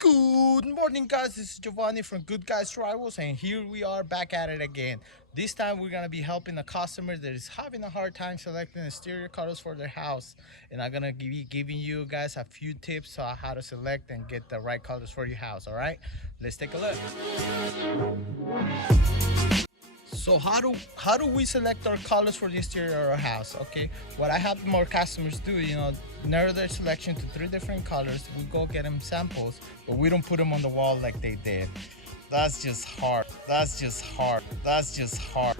Good morning, guys. This is Giovanni from Good Guys Rivals, and here we are back at it again. This time, we're gonna be helping a customer that is having a hard time selecting exterior colors for their house, and I'm gonna be giving you guys a few tips on how to select and get the right colors for your house. All right, let's take a look. So how do we select our colors for the exterior of our house? Okay, what I have more customers do, narrow their selection to 3 different colors. We go get them samples, but we don't put them on the wall like they did. That's just hard. That's just hard. That's just hard.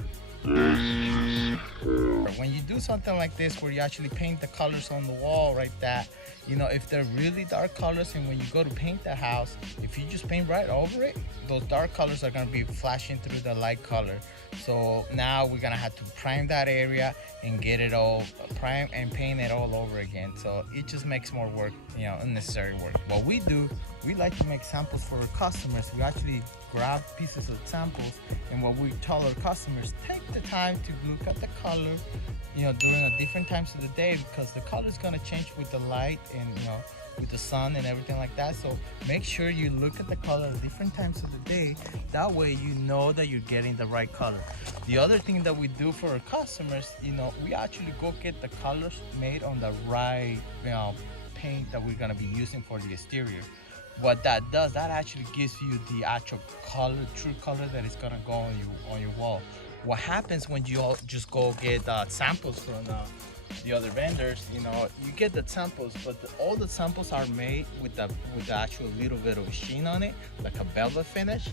When you do something like this where you actually paint the colors on the wall right that, if they're really dark colors, and when you go to paint the house, if you just paint right over it, those dark colors are going to be flashing through the light color. So now we're going to have to prime that area and get it all prime and paint it all over again. So it just makes more work, unnecessary work. What we do, we like to make samples for our customers. We actually grab pieces of samples, and what we tell our customers, take the time to look at the color, during the different times of the day, because the color is going to change with the light and with the sun and everything like that. So make sure you look at the color at different times of the day. That way you know that you're getting the right color. The other thing that we do for our customers, we actually go get the colors made on the right paint that we're going to be using for the exterior. What that does, that actually gives you the actual color, true color that is going to go on your wall. What happens when you all just go get samples from the other vendors, you get the samples, but all the samples are made with the actual little bit of sheen on it, like a velvet finish.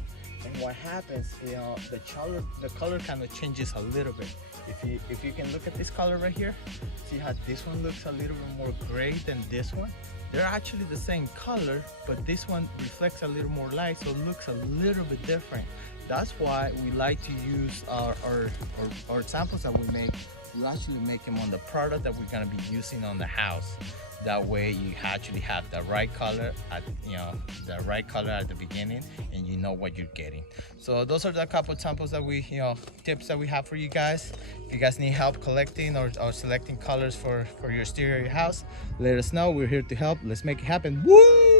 And what happens, the color kind of changes a little bit. If you can look at this color right here, see how this one looks a little bit more gray than this one. They're actually the same color, but this one reflects a little more light, so it looks a little bit different. That's why we like to use our samples that we make. We actually make them on the product that we're going to be using on the house. That way you actually have the right color at the beginning, and you know what you're getting. So those are the couple of samples that we tips that we have for you guys. If you guys need help collecting or selecting colors for your exterior house, let us know. We're here to help. Let's make it happen. Woo!